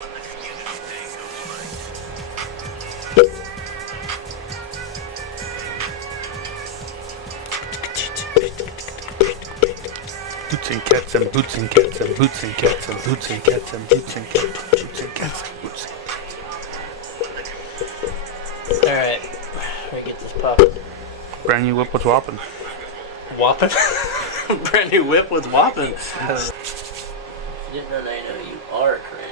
Boots and cats and boots and cats and boots and cats and boots and cats and boots and cats and boots and cats and boots and cats. Alright, let me get this popping. Brand new whip, what's whopping? Whopping? Brand new whip with whopping. If you didn't know, now you know you are cringe.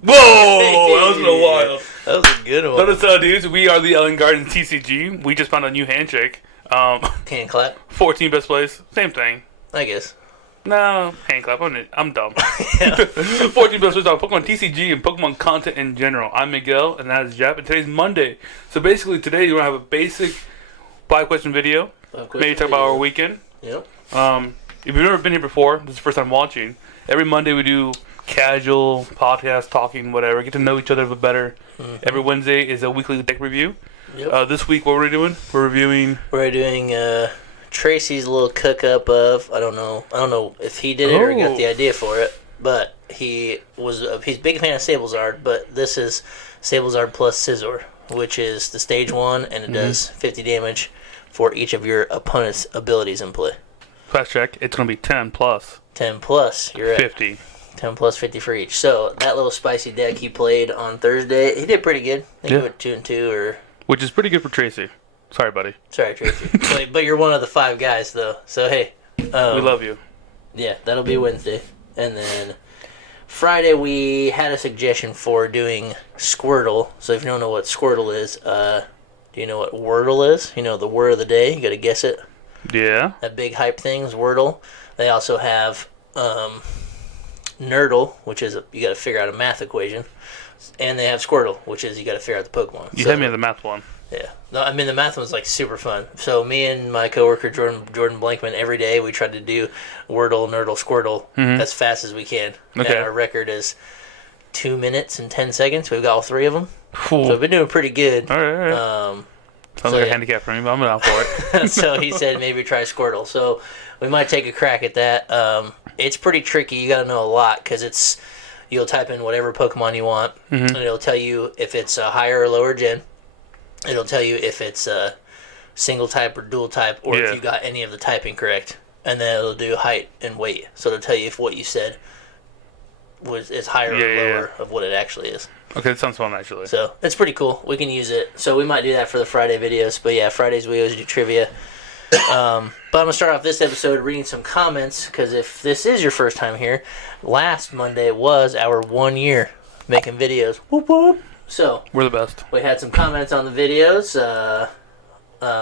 Whoa! That was a little wild. That was a good one. Notice, dudes, we are the Ellen Garden TCG. We just found a new handshake. Hand clap? 14 best plays. Same thing. I guess. No, hand clap. I'm dumb. 14 best plays on Pokemon TCG and Pokemon content in general. I'm Miguel, and that is Jeff, and today's Monday. So basically, today you're going to have a basic 5-question video. Maybe talk about our weekend. Yep. If you've never been here before, this is the first time watching. Every Monday we do casual podcast, talking, whatever. Get to know each other a bit better. Mm-hmm. Every Wednesday is a weekly deck review. Yep. This week, what were we doing? We're doing Tracy's little cook up of. I don't know if he did it or got the idea for it, but he's a big fan of Sablezard. But this is Sablezard plus Scizor, which is the stage 1, and it does 50 damage for each of your opponent's abilities in play. Fast check. It's gonna be 10 plus. 10 plus. You're right. 50. 10 plus 50 for each. So that little spicy deck he played on Thursday, he did pretty good. I think he went 2-2 or. Which is pretty good for Tracy. Sorry, buddy. Sorry, Tracy. but you're one of the 5 guys, though. So, hey. We love you. Yeah, that'll be Wednesday. And then Friday, we had a suggestion for doing Squirtle. So, if you don't know what Squirtle is, do you know what Wordle is? You know, the word of the day. You got to guess it. Yeah. That big hype thing is Wordle. They also have Nerdle, which is you got to figure out a math equation. And they have Squirtle, which is you got to figure out the Pokemon. You had me in the math one. Yeah. No, I mean, the math one's like super fun. So me and my coworker Jordan Blankman, every day we try to do Wordle, Nerdle, Squirtle as fast as we can. Okay. And our record is 2 minutes and 10 seconds. We've got all 3 of them. Cool. So we've been doing pretty good. All right. Sounds like a handicap for me, but I'm down for it. So he said maybe try Squirtle. So we might take a crack at that. It's pretty tricky. You got to know a lot because you'll type in whatever Pokemon you want, and it'll tell you if it's a higher or lower gen. It'll tell you if it's a single type or dual type, or if you got any of the typing correct. And then it'll do height and weight. So it'll tell you if what you said is higher or lower of what it actually is. Okay, that sounds fun, actually. So it's pretty cool. We can use it. So we might do that for the Friday videos. But yeah, Fridays we always do trivia. But I'm going to start off this episode reading some comments, because if this is your first time here, last Monday was our 1 year making videos. Whoop, whoop. So we're the best. We had some comments on the videos.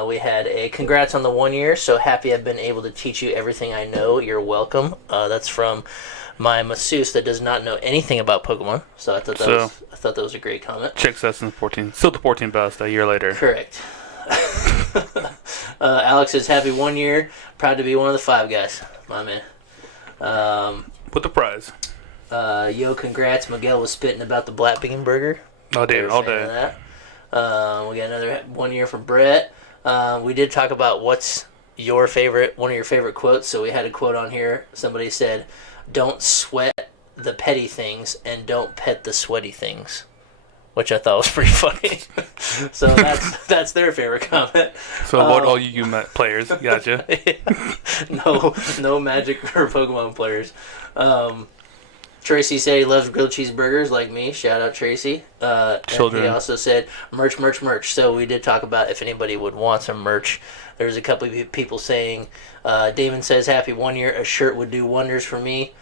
We had a congrats on the 1 year. So happy I've been able to teach you everything I know. You're welcome. That's from my masseuse that does not know anything about Pokemon. So I thought that was a great comment. Check Sessions 14. Still the 14 best a year later. Correct. Alex says happy 1 year. Proud to be one of the 5 guys. My man. Put the prize. Yo, congrats. Miguel was spitting about the black bean burger. All day. We got another 1 year from Brett. We did talk about what's one of your favorite quotes. So we had a quote on here. Somebody said, "Don't sweat the petty things and don't pet the sweaty things," which I thought was pretty funny. So that's their favorite comment. So about all you players, gotcha. No Magic or Pokemon players. Tracy said he loves grilled cheeseburgers like me. Shout out Tracy. Children. And he also said merch. So we did talk about if anybody would want some merch. There's a couple of people saying, Damon says happy 1 year. A shirt would do wonders for me.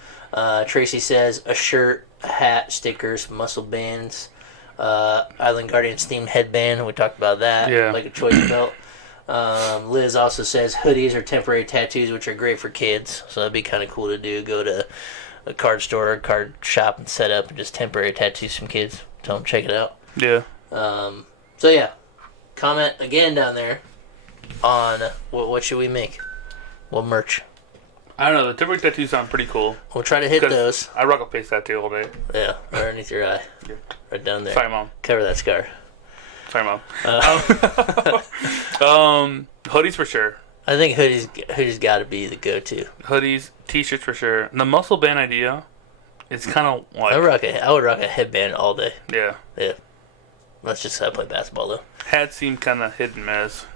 Tracy says a shirt, a hat, stickers, muscle bands, Island Guardians themed headband. We talked about that. Yeah. Like a choice belt. Liz also says hoodies or temporary tattoos, which are great for kids. So that'd be kind of cool to do. Go to a card store or card shop and set up and just temporary tattoo some kids. Tell them check it out. Yeah. So yeah, comment again down there on what should we make? What merch? I don't know. The temporary tattoos sound pretty cool. We'll try to hit those. I rock a face tattoo all day. Yeah, right underneath your eye. Yeah. Right down there. Sorry, Mom. Cover that scar. Sorry, Mom. Hoodies for sure. I think hoodies got to be the go-to. Hoodies, t-shirts for sure. And the muscle band idea, it's kind of like... I would rock a headband all day. Yeah. Yeah. That's just how I play basketball, though. Hats seem kind of hit and miss.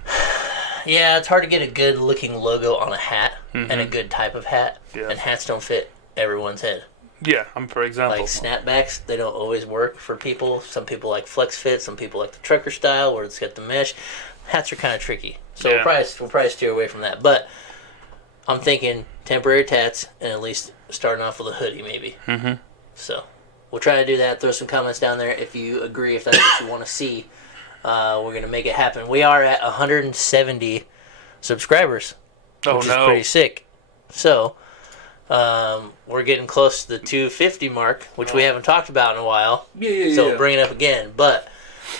Yeah, it's hard to get a good-looking logo on a hat and a good type of hat. Yeah. And hats don't fit everyone's head. Yeah, for example. Like snapbacks, they don't always work for people. Some people like flex fit. Some people like the trucker style where it's got the mesh. Hats are kind of tricky. So we'll probably steer away from that. But I'm thinking temporary tats and at least starting off with a hoodie maybe. Mm-hmm. So we'll try to do that. Throw some comments down there if you agree, if that's what you want to see. We're going to make it happen. We are at 170 subscribers, which is pretty sick. So we're getting close to the 250 mark, which we haven't talked about in a while. So we'll bring it up again. But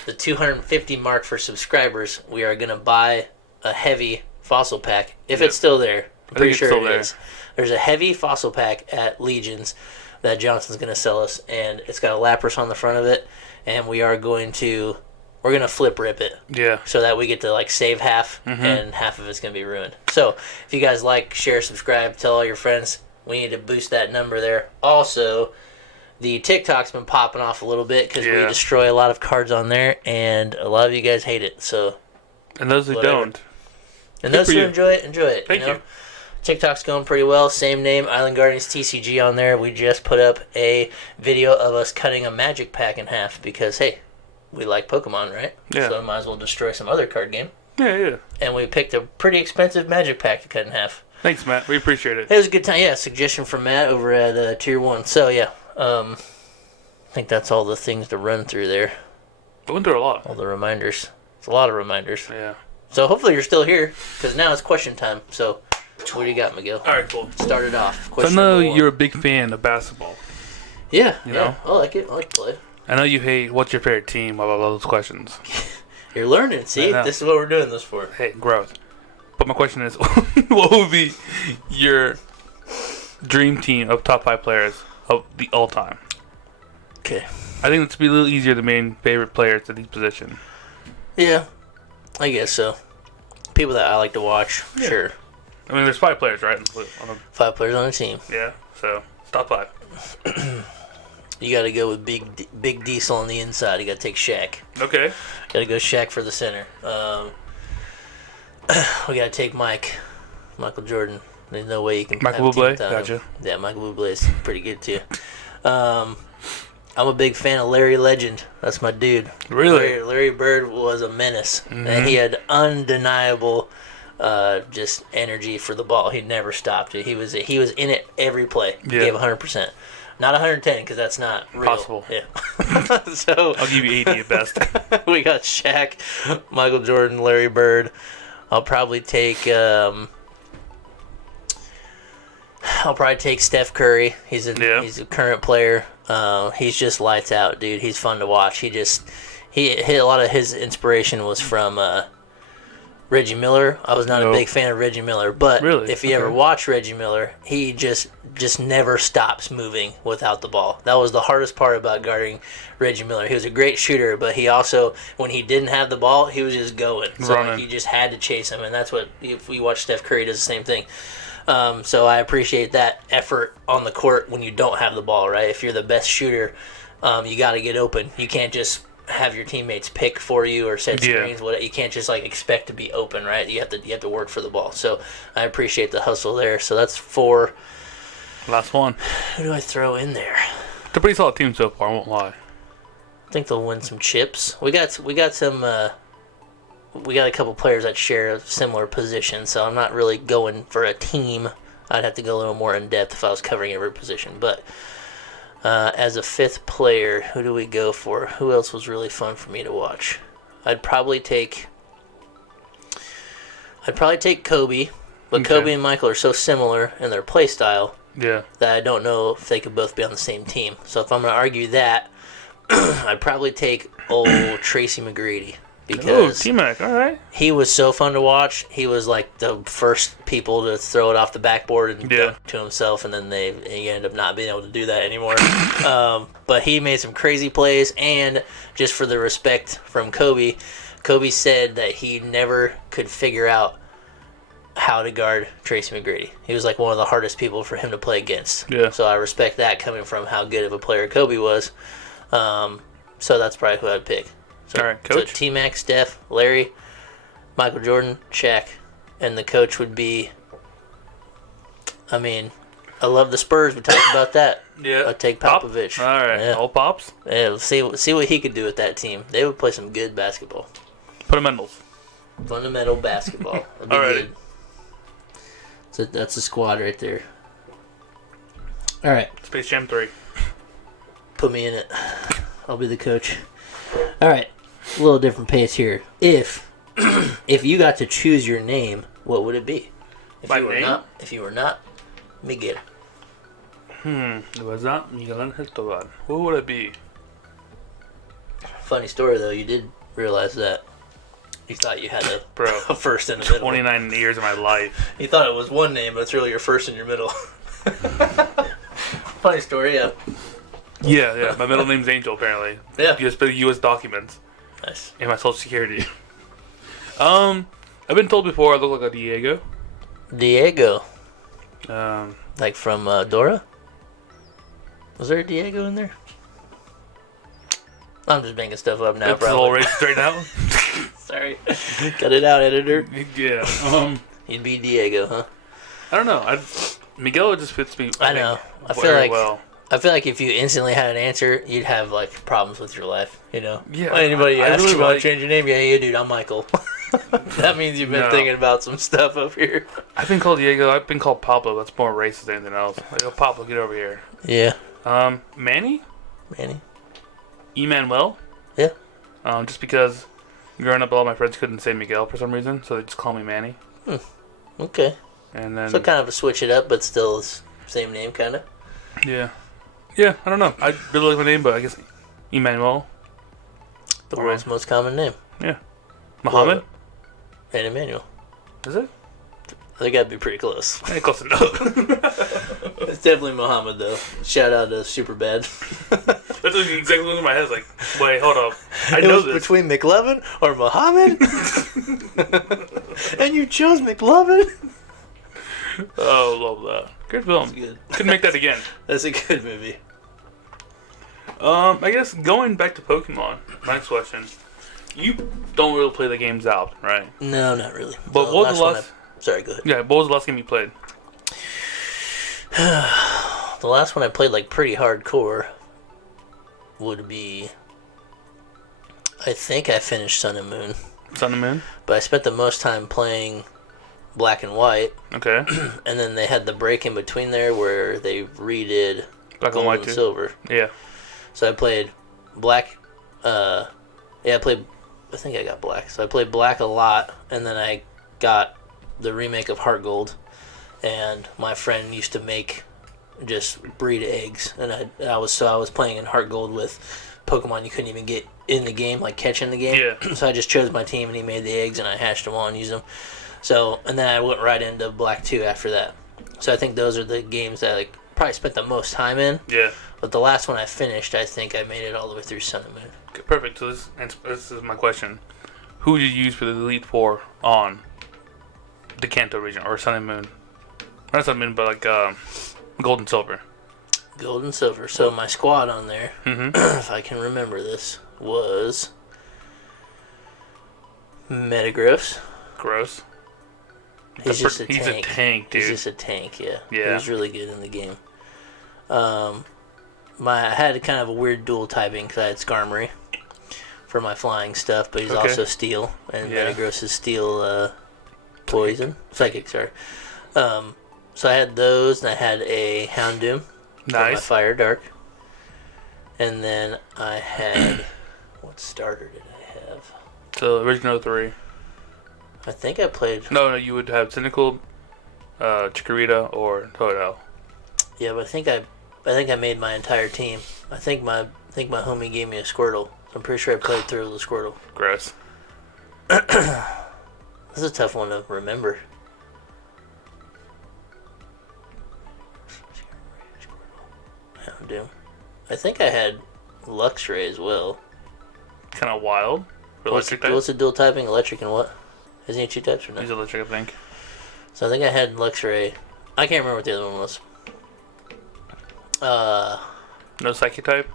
the 250 mark for subscribers, we are going to buy a heavy fossil pack, if it's still there. I'm pretty sure it is. There's a heavy fossil pack at Legion's that Johnson's going to sell us, and it's got a Lapras on the front of it, and we're going to flip rip it. Yeah. So that we get to like save half, and half of it's going to be ruined. So if you guys like, share, subscribe, tell all your friends. We need to boost that number there. Also, the TikTok's been popping off a little bit because we destroy a lot of cards on there, and a lot of you guys hate it. So, and those who don't, and those who enjoy it. Thank you. TikTok's going pretty well. Same name, Island Guardians TCG on there. We just put up a video of us cutting a Magic pack in half because, hey, we like Pokemon, right? Yeah. So I might as well destroy some other card game. Yeah. And we picked a pretty expensive Magic pack to cut in half. Thanks, Matt. We appreciate it. It was a good time. Yeah, suggestion from Matt over at Tier 1. So, yeah. I think that's all the things to run through there. I went through a lot. All the reminders. It's a lot of reminders. Yeah. So hopefully you're still here, because now it's question time. So what do you got, Miguel? All right, cool. Start it off. So I know you're a big fan of basketball. Yeah. You know? I like it. I like to play. I know you hate what's your favorite team, blah, blah, blah, those questions. You're learning. See? This is what we're doing this for. Hey, growth. But my question is, what would be your dream team of top 5 players of the all-time? Okay. I think it's be a little easier to name favorite players at each position. Yeah, I guess so. People that I like to watch, sure. I mean, there's 5 players, right? 5 players on a team. Yeah, so top 5. You got to go with Big Diesel on the inside. You got to take Shaq. Okay. Got to go Shaq for the center. We got to take Michael Jordan. There's no way you can. Michael Bublé, gotcha. Yeah, Michael Bublé is pretty good too. I'm a big fan of Larry Legend. That's my dude. Really? Larry Bird was a menace, and he had undeniable just energy for the ball. He never stopped it. He was in it every play. He gave 100%. Not 110, because that's not real. Possible. Yeah. So I'll give you 80 at best. We got Shaq, Michael Jordan, Larry Bird. I'll probably take Steph Curry. He's a current player. He's just lights out, dude. He's fun to watch. He hit a lot of his inspiration was from Reggie Miller. I was not a big fan of Reggie Miller, but if you ever watch Reggie Miller, he just never stops moving without the ball. That was the hardest part about guarding Reggie Miller. He was a great shooter, but he also, when he didn't have the ball, he was just going. So you just had to chase him, and that's what, if we watch Steph Curry, does the same thing. So I appreciate that effort on the court when you don't have the ball, right? If you're the best shooter, you got to get open. You can't just have your teammates pick for you or set screens. What you can't just like expect to be open, right? You have to work for the ball. So I appreciate the hustle there. So that's 4. Last one. Who do I throw in there? It's a pretty solid team so far. I won't lie. I think they'll win some chips. We got some. We got a couple players that share a similar position, so I'm not really going for a team. I'd have to go a little more in depth if I was covering every position. But as a 5th player, who do we go for? Who else was really fun for me to watch? I'd probably take Kobe, but Kobe and Michael are so similar in their play style that I don't know if they could both be on the same team. So if I'm going to argue that, I'd probably take old Tracy McGrady. Because T-Mac, all right. He was so fun to watch. He was like the first people to throw it off the backboard and dunk to himself, and then he ended up not being able to do that anymore. But he made some crazy plays, and just for the respect from Kobe said that he never could figure out how to guard Tracy McGrady. He was like one of the hardest people for him to play against. Yeah. So I respect that coming from how good of a player Kobe was. So that's probably who I'd pick. So, All right, coach. So T-Mac, Steph, Larry, Michael Jordan, Shaq, and the coach would be. I mean, I love the Spurs. We talked about that. Yeah. I'd take Popovich. Pop? All right. Yeah. All Pops? Yeah, let's see what he could do with that team. They would play some good basketball. Fundamentals. Fundamental basketball. That'd be Alrighty. good. So that's a squad right there. All right. Space Jam 3. Put me in it. I'll be the coach. All right. A little different pace here. If you got to choose your name, what would it be? If My you were name? not, Miguel. It was not Miguel Ángel Tobar. What would it be? Funny story though. You did realize that. You thought you had a, Bro, a first and a middle. 29 years of my life. You thought it was one name, but it's really your first and your middle. Funny story, yeah. Yeah. My middle name's Angel, apparently. Yeah. U.S. documents. Nice. And my social security. I've been told before I look like a Diego. Diego. Um, Like from Dora? Was there a Diego in there? I'm just making stuff up now, it's all probably. racist right now. Sorry. Cut it out, editor. Yeah. You'd be Diego, huh? I don't know. Miguel just fits me. I know. I feel very like well. I feel like if you instantly had an answer, you'd have like problems with your life. You know. Yeah, When anybody I asks really you want to like- change your name, yeah, dude, I'm Michael. That means you've been No. thinking about some stuff up here. I've been called Diego. I've been called Pablo. That's more racist than anything else. Like, oh, Pablo, get over here. Yeah, Manny? Manny. Emmanuel? Yeah. Just because growing up, all my friends couldn't say Miguel for some reason, so they just call me Manny. Okay. And then, So kind of a switch it up, but still same name, kind of. yeah, I don't know. I really like my name, but I guess Emmanuel. The All world's most common name. Yeah. Muhammad? And Emmanuel. Is it? They gotta be pretty close. Yeah, close enough. It's definitely Muhammad, though. Shout out to Superbad. That's exactly what's in my head. It's like, wait, hold up. I It know was this. between McLovin or Muhammad. And you chose McLovin? Oh, love that. Good film. Good. Couldn't make that again. That's a good movie. I guess going back to Pokemon, next question. You don't really play the games out, right? No, not really. But what was the one last... Sorry, go ahead. Yeah, what was the last game you played? The last one I played, like, pretty hardcore would be... I think I finished Sun and Moon. Sun and Moon? But I spent the most time playing Black and White. Okay. And then they had the break in between there where they redid Black and Gold White and too. Silver. Yeah. So I played Black. I think I got Black. So I played Black a lot, and then I got the remake of Heart Gold. And my friend used to just breed eggs, and I was playing in Heart Gold with Pokemon you couldn't even get in the game, like catch in the game. Yeah. So I just chose my team, and he made the eggs, and I hatched them all and used them. So, and then I went right into Black 2 after that. So I think those are the games that I probably spent the most time in. Yeah. But the last one I finished, I think I made it all the way through Sun and Moon. Okay, perfect. So this is my question. Who did you use for the Elite Four on the Kanto region, or Sun and Moon? Not Sun and Moon, but like Gold and Silver. Gold and Silver. So my squad on there, if I can remember this, was Metagross. Gross. He's just a He's tank. a tank, dude. He's just a tank, yeah. Yeah. He's really good in the game. I had kind of a weird dual typing because I had Skarmory for my flying stuff, but he's Okay. also Steel, and Yeah. Metagross is Steel Poison. Psychic, sorry. So I had those, and I had a Houndoom for my Nice. Fire Dark. And then I had... what starter did I have? So original 3. I think I played... No, you would have Cynical, Chikorita, or Totodile. Yeah, but I think I made my entire team. I think my homie gave me a Squirtle. I'm pretty sure I played through the Squirtle. Gross. This is a tough one to remember. Houndoom. I think I had Luxray as well. Kind of wild. For What's electric type. the dual typing? Electric and what? Isn't he 2 types or no? He's electric, I think. So I think I had Luxray. I can't remember what the other one was. No Psychic type?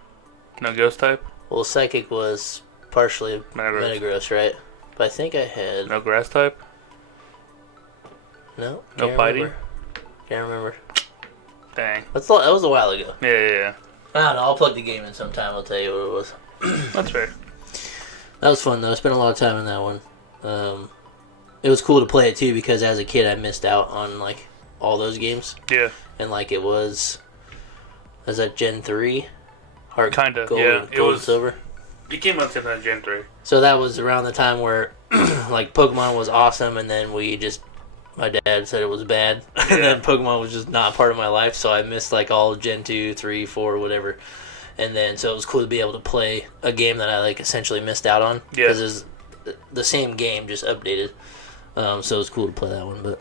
No Ghost type? Well, Psychic was partially Metagross. Metagross, right? But I think I had... No Grass type? No. No Bitey? Can't remember. Dang. That was a while ago. Yeah. I don't know. I'll plug the game in sometime. I'll tell you what it was. That's fair. That was fun, though. I spent a lot of time in that one. It was cool to play it, too, because as a kid, I missed out on, like, all those games. Yeah. And, like, it was that Gen 3? Heart Kinda, Gold, yeah. Gold It was and Silver? It came out in Gen 3. So that was around the time where, like, Pokemon was awesome, and then my dad said it was bad, and then Pokemon was just not part of my life, so I missed, like, all Gen 2, 3, 4, whatever. And then, so it was cool to be able to play a game that I, like, essentially missed out on. Yeah. Because it's the same game, just updated. So it was cool to play that one, but...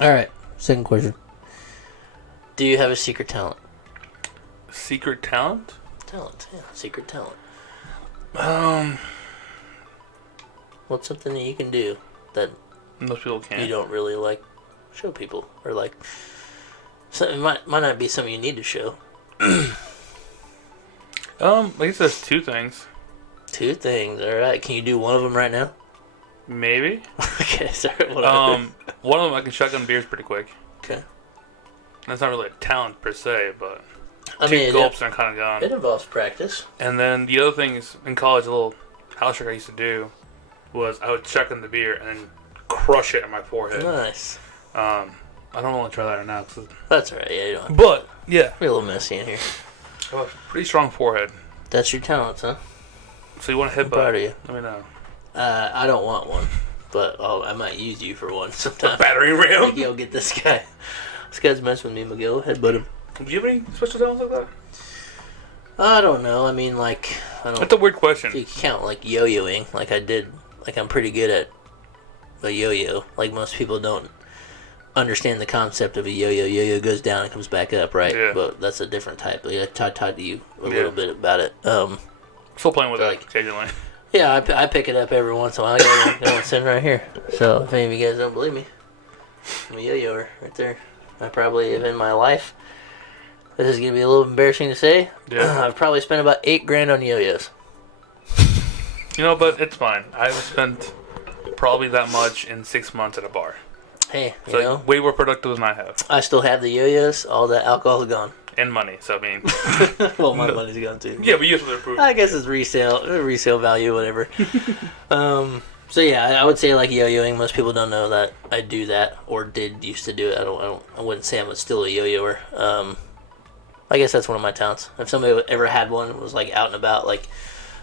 Alright, second question. Do you have a secret talent? Secret talent? Talent, yeah, secret talent. Um, What's something that you can do that most people can't. you don't really, like, show people? Or, like, it might not be something you need to show. I guess there's two things. Two things, alright. Can you do one of them right now? Maybe. Okay, sorry. Whatever. One of them I can shotgun beers pretty quick. Okay. That's not really a talent per se, but I two mean, gulps and I'm kind of gone. it involves practice. And then the other thing is, in college, a little house trick I used to do was I would shotgun the beer and then crush it in my forehead. Nice. I don't want to try that right now. That's alright, yeah, you don't have But, yeah. to be a little messy in here. I have a pretty strong forehead. That's your talent, huh? So you want to I'm proud of headbutt? you. Let me know. I don't want one, but I might use you for one sometime. Battering ram? Like, yo, get this guy. This guy's messing with me, Miguel. Headbutt him. Do you have any special talents like that? I don't know. I mean, like, I don't... That's a weird question. If you count, like, yo-yoing, like I did, like, I'm pretty good at a yo-yo. Like, most people don't understand the concept of a yo-yo. Yo-yo goes down and comes back up, right? Yeah. But that's a different type. Like, I taught to you a little bit about it. Still playing with like- it occasionally. Yeah, I pick it up every once in a while. I got one sitting right here. So, if any of you guys don't believe me, I'm a yo-yoer right there. I probably have in my life. This is going to be a little embarrassing to say. Yeah. I've probably spent about $8,000 on yo-yos. You know, but it's fine. I've spent probably that much in 6 months at a bar. Hey, you So know, way more productive than I have. I still have the yo-yos. All that alcohol is gone. And money, so I mean... Well, my money's gone too. Yeah, but you have to prove I guess it's resale value, whatever. So yeah, I would say like yo-yoing. Most people don't know that I do that or did used to do it. I wouldn't say I'm still a yo-yoer. I guess that's one of my talents. If somebody ever had one and was like out and about, like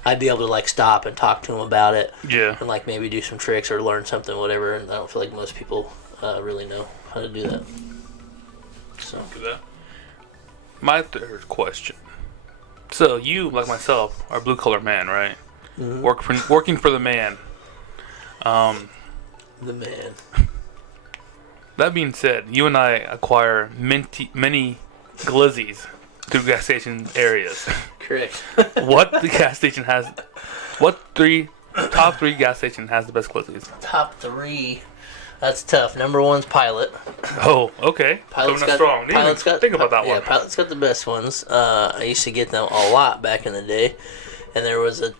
I'd be able to like stop and talk to them about it. Yeah. And like maybe do some tricks or learn something, whatever. And I don't feel like most people really know how to do that. So. Do that. My third question. So you, like myself, are a blue-collar man, right? Mm-hmm. Working for the man. The man. That being said, you and I acquire many glizzies through gas station areas. Correct. What top three gas station has the best glizzies? Top 3. That's tough. Number 1's Pilot. Oh, okay. Pilot's Coming up got, strong. Pilot's got, Think about that yeah, one. Pilot's got the best ones. I used to get them a lot back in the day. And there was a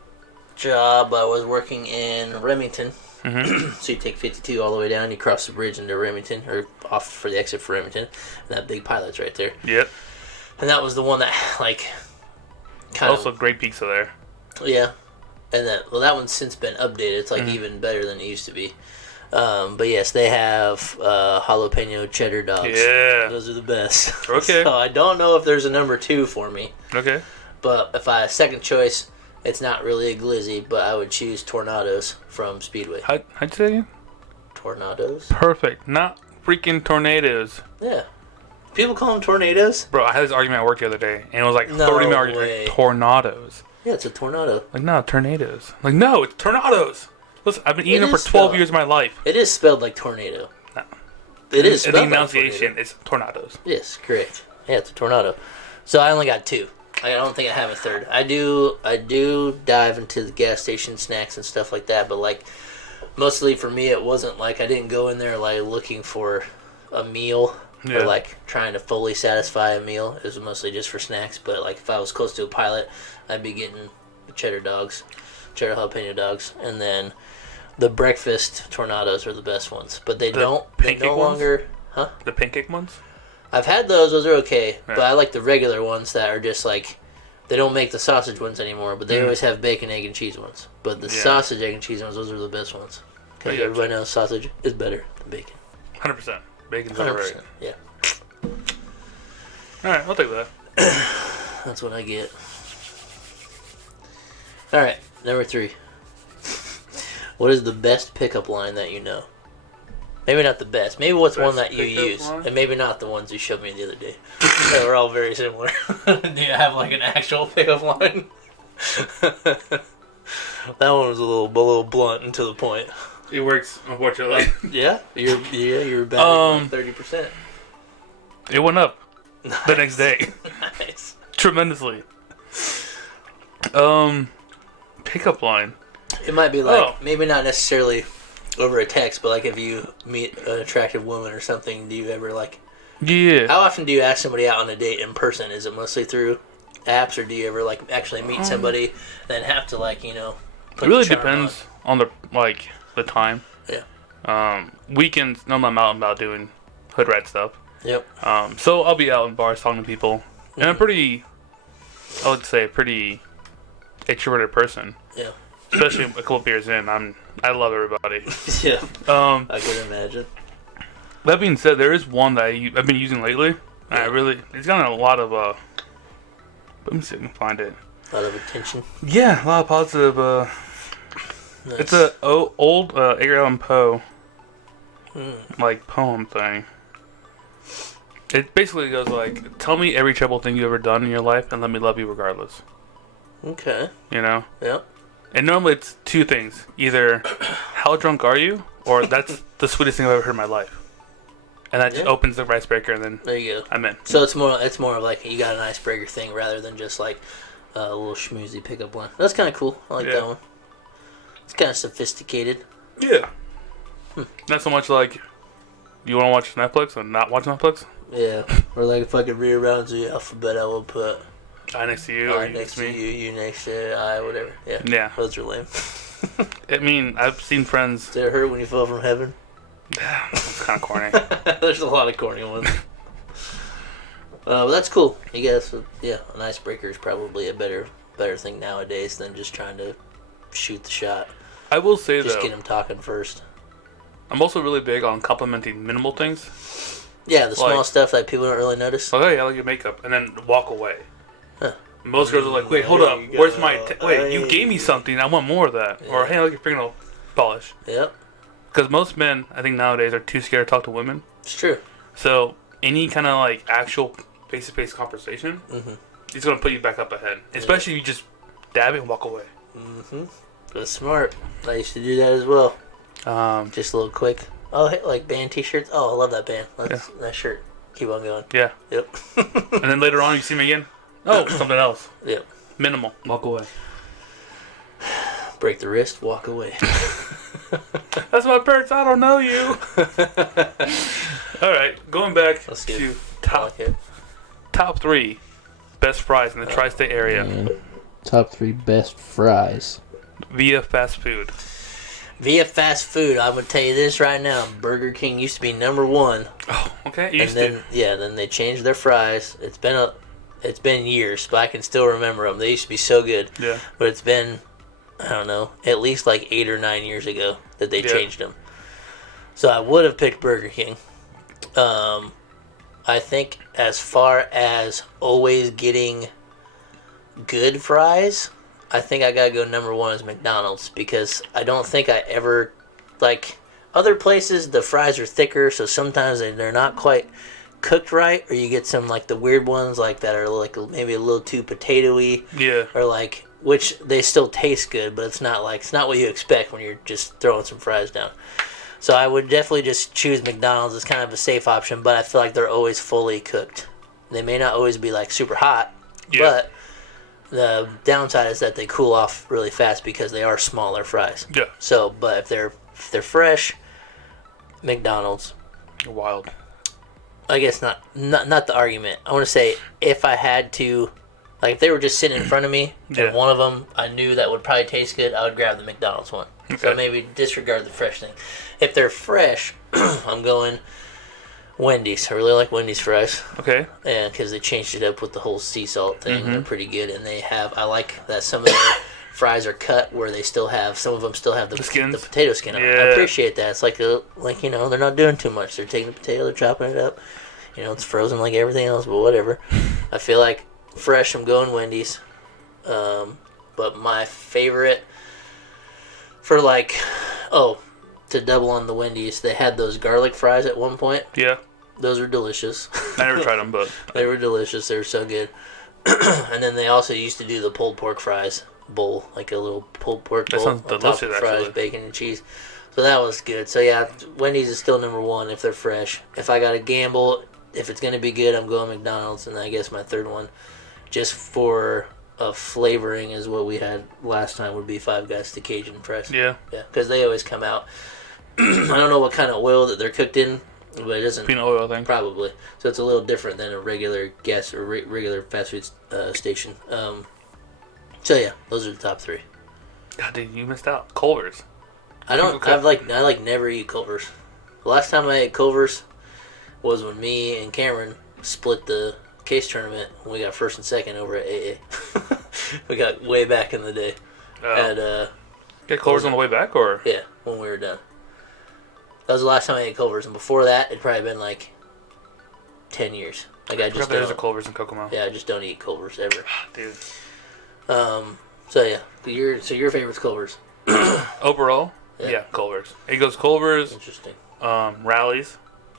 job I was working in Remington. Mm-hmm. So you take 52 all the way down, you cross the bridge into Remington, or off for the exit for Remington, and that big Pilot's right there. Yep. And that was the one that, like, kind Also, of... great pizza there. Yeah. And that one's since been updated. It's, like, even better than it used to be. But yes, they have jalapeno cheddar dogs. Yeah. Those are the best. Okay. So I don't know if there's a number 2 for me. Okay. But if I had a second choice, it's not really a glizzy, but I would choose Tornadoes from Speedway. How'd you say again? Tornadoes? Perfect. Not freaking tornadoes. Yeah. People call them tornadoes? Bro, I had this argument at work the other day, and it was like No 30-minute argument. way. Tornadoes. Yeah, it's a tornado. Like, no, tornadoes. Like, no, it's tornadoes. Listen, I've been eating them for 12 spelled. years of my life. It is spelled like tornado. No. It is spelled The like enunciation tornado. is tornadoes. Yes, correct. Yeah, it's a tornado. So I only got 2. I don't think I have a third. I do dive into the gas station snacks and stuff like that, but like Mostly for me, it wasn't like I didn't go in there like looking for a meal or like trying to fully satisfy a meal. It was mostly just for snacks. But like if I was close to a pilot, I'd be getting cheddar jalapeno dogs, and then the breakfast tornadoes are the best ones. But they no longer, huh? The pancake ones. I've had those. Those are okay, but I like the regular ones that are just like. They don't make the sausage ones anymore, but they always have bacon, egg, and cheese ones. But the sausage, egg, and cheese ones, those are the best ones. Because everybody knows sausage is better than bacon. 100%. Bacon's overrated. Yeah. Alright, I'll take that. That's what I get. Alright, number 3. What is the best pickup line that you know? Maybe not the best. Maybe what's one that you use. Line? And maybe not the ones you showed me the other day. They were all very similar. Do you have like an actual pickup line? That one was a little blunt and to the point. It works, unfortunately. Yeah? You're batting 30%. It went up the next day. Nice. Tremendously. Pickup line. It might be like, maybe not necessarily over a text, but like if you meet an attractive woman or something, do you ever like... Yeah. How often do you ask somebody out on a date in person? Is it mostly through apps, or do you ever like actually meet somebody and then have to like, you know... It really depends on the time. Yeah. Weekends, normally I'm out and about doing hood rat stuff. Yep. So I'll be out in bars talking to people. And I'm I would say, a pretty extroverted person. Yeah. Especially a couple of beers in. I love everybody. Yeah. I can imagine. That being said, there is one that I've been using lately. And it's gotten a lot of, let me see if I can find it. A lot of attention. Yeah, a lot of positive, Nice. It's a old Edgar Allan Poe, like, poem thing. It basically goes like, tell me every terrible thing you've ever done in your life and let me love you regardless. Okay. You know? Yep. And normally it's two things. Either, how drunk are you? Or that's the sweetest thing I've ever heard in my life. And that just opens the icebreaker, and then there you go. I'm in. So it's more of like you got an icebreaker thing rather than just like a little schmoozy pickup line. That's kind of cool. I like that one. It's kind of sophisticated. Yeah. Not so much like, you want to watch Netflix and not watch Netflix? Yeah. Or like if I could rearrange the alphabet, I will put I next to you, I next to you next to I, whatever. Yeah. Yeah. Those are lame. I mean, I've seen friends. Did it hurt when you fell from heaven? It's kind of corny. There's a lot of corny ones. But that's cool. I guess, an icebreaker is probably a better thing nowadays than just trying to shoot the shot. I will say, just though, get them talking first. I'm also really big on complimenting minimal things. Yeah, the small stuff that people don't really notice. Like, hey, I like your makeup, and then walk away. Huh. Most girls are like, wait, hold up, where's my... wait, you gave me something, I want more of that. Yeah. Or, hey, I like your fingernail polish. Yep. Because most men, I think nowadays, are too scared to talk to women. It's true. So, any kind of, like, actual face-to-face conversation, he's going to put you back up ahead. Especially if you just dab it and walk away. That's smart. I used to do that as well. Just a little quick. Oh, hey, like band t-shirts. Oh, I love that band. Nice shirt. Keep on going. Yeah. Yep. And then later on, you see me again. Oh, something else. Yep. Minimal. Walk away. Break the wrist, walk away. That's my perks. I don't know you. All right, going back to top 3 best fries in the tri-state area. Top 3 best fries via fast food. Via fast food, I would tell you this right now. Burger King used to be number 1. Oh, okay. Then they changed their fries. It's been years, but I can still remember them. They used to be so good. Yeah. But it's been, I don't know, at least like 8 or 9 years ago that they changed them. So I would have picked Burger King. I think as far as always getting good fries, I think I gotta go number 1 is McDonald's, because I don't think I ever, like, other places the fries are thicker, so sometimes they're not quite cooked right, or you get some like the weird ones like that are like maybe a little too potatoey. Yeah. Or like, which they still taste good, but it's not what you expect when you're just throwing some fries down. So I would definitely just choose McDonald's as kind of a safe option, but I feel like they're always fully cooked. They may not always be like super hot, but the downside is that they cool off really fast because they are smaller fries. Yeah. So, but if they're If they're fresh, McDonald's. You're wild. I guess not the argument. I want to say if I had to, like if they were just sitting in front of me and one of them I knew that would probably taste good, I would grab the McDonald's one. Okay. So maybe disregard the fresh thing. If they're fresh, I'm going Wendy's. I really like Wendy's fries. Okay. And because they changed it up with the whole sea salt thing, they're pretty good. And I like that some of their fries are cut where they still have, some of them still have the potato skin on it. I appreciate that. It's like they're not doing too much. They're taking the potato, they're chopping it up. It's frozen like everything else, but whatever. I feel like fresh, I'm going Wendy's. But my favorite for to double on the Wendy's, they had those garlic fries at one point. Yeah. Those were delicious. I never tried them, but they were delicious. They were so good. And then they also used to do the pulled pork fries bowl, like a little pulled pork bowl. That sounds delicious, fries, actually. Bacon, and cheese. So that was good. So yeah, Wendy's is still number one if they're fresh. If I got to gamble, if it's going to be good, I'm going McDonald's. And I guess my third one, just for flavoring, is what we had last time, would be Five Guys, the Cajun fries. Yeah. Yeah, because they always come out. I don't know what kind of oil that they're cooked in, but it doesn't. Peanut oil, I think. Probably. So it's a little different than a regular gas or regular fast food station. So yeah, those are the top three. God, dude, you missed out. Culver's. I never eat Culver's. The last time I ate Culver's was when me and Cameron split the case tournament when we got first and second over at AA. We got way back in the day. Get Culver's on the way back, or? Yeah, when we were done. That was the last time I ate Culver's, and before that, it'd probably been 10 years. I just there's a Culver's in Kokomo. Yeah, I just don't eat Culver's ever. Dude. So yeah, your favorite's Culver's. Overall, yeah, Culver's. It goes Culver's. Interesting. Rallies.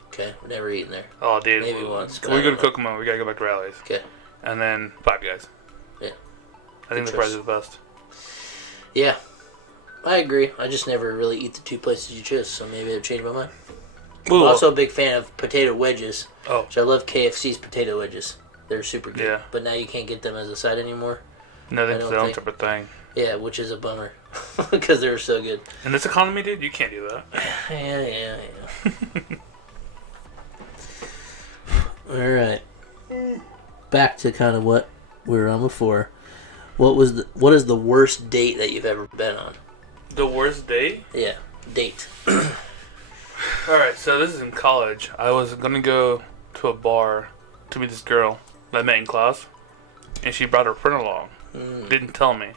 Okay, we're never eating there. Oh, dude. Maybe once. We go to Kokomo. We gotta go back to Rallies. Okay. And then Five Guys. Yeah. I think the fries are the best. Yeah, I agree. I just never really eat the two places you chose, so maybe I've changed my mind. Ooh. I'm also a big fan of potato wedges. Oh. So I love KFC's potato wedges. They're super good. Yeah. But now you can't get them as a side anymore. No, that's their own type of thing. Yeah, which is a bummer. Because they were so good. In this economy, dude, you can't do that. Yeah. Alright. Back to kind of what we were on before. What is the worst date that you've ever been on? The worst date? Yeah, date. Alright, so this is in college. I was gonna go to a bar to meet this girl that I met in class, and she brought her friend along. Didn't tell me.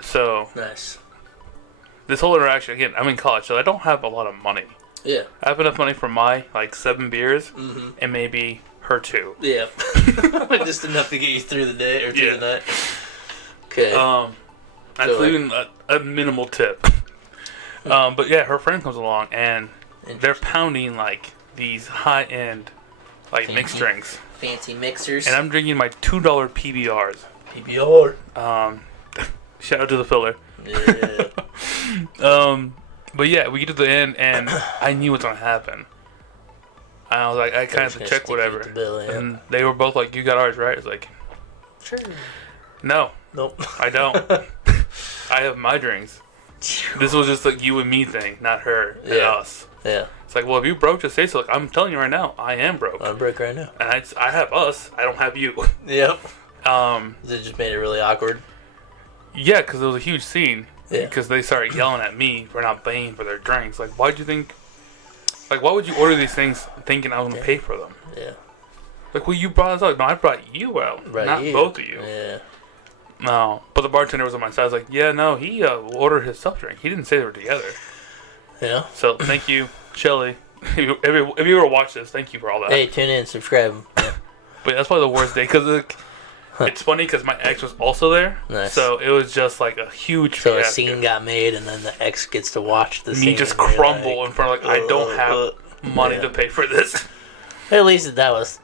So nice. This whole interaction, again, I'm in college, so I don't have a lot of money. Yeah. I have enough money for my 7 beers and maybe her 2. Yeah. Just enough to get you through the day or through the night. Okay. That's even a minimal tip. But yeah, her friend comes along and they're pounding these high end mixed drinks. Fancy mixers. And I'm drinking my $2 PBRs. PBR. Shout out to the filler. Yeah. But yeah, we get to the end and I knew what's gonna happen. I was like, I kind of have to check whatever. Bill, yeah. And they were both like, "You got ours, right?" It's like, sure. No. Nope. I don't. I have my drinks. This was just you and me thing, not her and us. Yeah. It's like, well, if you broke, just say so. I'm telling you right now, I am broke. I'm broke right now. And I have us. I don't have you. Yep. It just made it really awkward. Yeah, because it was a huge scene. Yeah. Because they started yelling at me for not paying for their drinks. Why'd you think... why would you order these things thinking I was going to pay for them? Yeah. Well, you brought us out. No, I brought you out. Not both of you. Yeah. No. But the bartender was on my side. I was like, yeah, no, he ordered his soft drink. He didn't say they were together. Yeah. So, thank you, Shelly. If you ever watch this, thank you for all that. Hey, tune in, subscribe. Yeah. But that's probably the worst day, because it's funny because my ex was also there. Nice. So it was just a huge So fiasco. a scene got made, and then the ex gets to watch the scene. Me just crumble in front of I don't have money to pay for this. At least that's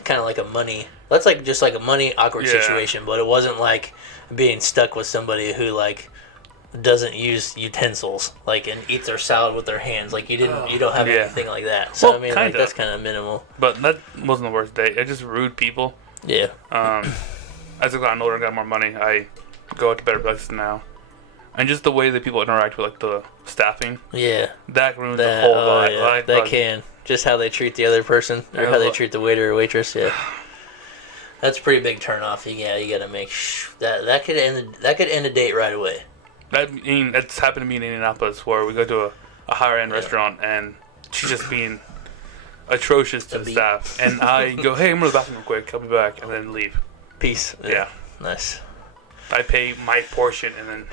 kind of like a money. That's just a money awkward situation, but it wasn't like being stuck with somebody who doesn't use utensils and eats their salad with their hands. You don't have anything like that. So well, I mean that's kind of minimal. But that wasn't the worst day. I just rude people. Yeah. As I got older and got more money, I go out to better places now. And just the way that people interact with like the staffing. Yeah. That ruins the whole vibe. Yeah, Like, that can. Just how they treat the other person or how they treat the waiter or waitress. Yeah. That's a pretty big turnoff. Yeah, you gotta make that could end a date right away. That's happened to me in Indianapolis where we go to a higher end restaurant and she's just being atrocious to the staff, and I go, "Hey, I'm going to the bathroom real quick. I'll be back," and then leave. Peace. Yeah. Nice. I pay my portion and then.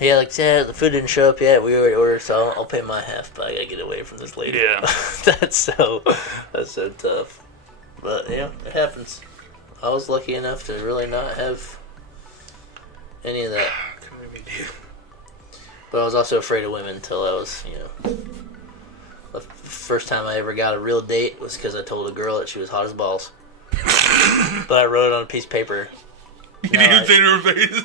Yeah, like the food didn't show up yet. We already ordered, so I'll pay my half. But I gotta get away from this lady. Yeah. That's so tough. But yeah, it happens. I was lucky enough to really not have any of that. But I was also afraid of women until I was, the first time I ever got a real date was because I told a girl that she was hot as balls. But I wrote it on a piece of paper. You didn't say it to her face?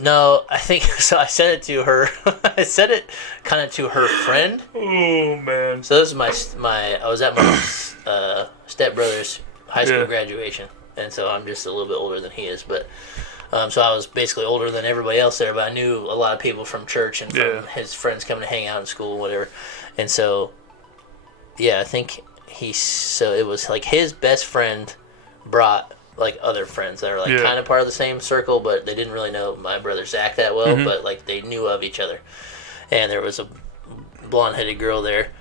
No, I think so. I sent it to her. I sent it kind of to her friend. Oh man! So this is my. I was at my stepbrother's high school graduation, and so I'm just a little bit older than he is. But so I was basically older than everybody else there. But I knew a lot of people from church and from his friends coming to hang out in school and whatever. And so, yeah, I think it was like his best friend brought like other friends that are like kind of part of the same circle, but they didn't really know my brother Zach that well, but like they knew of each other. And there was a blonde-headed girl there,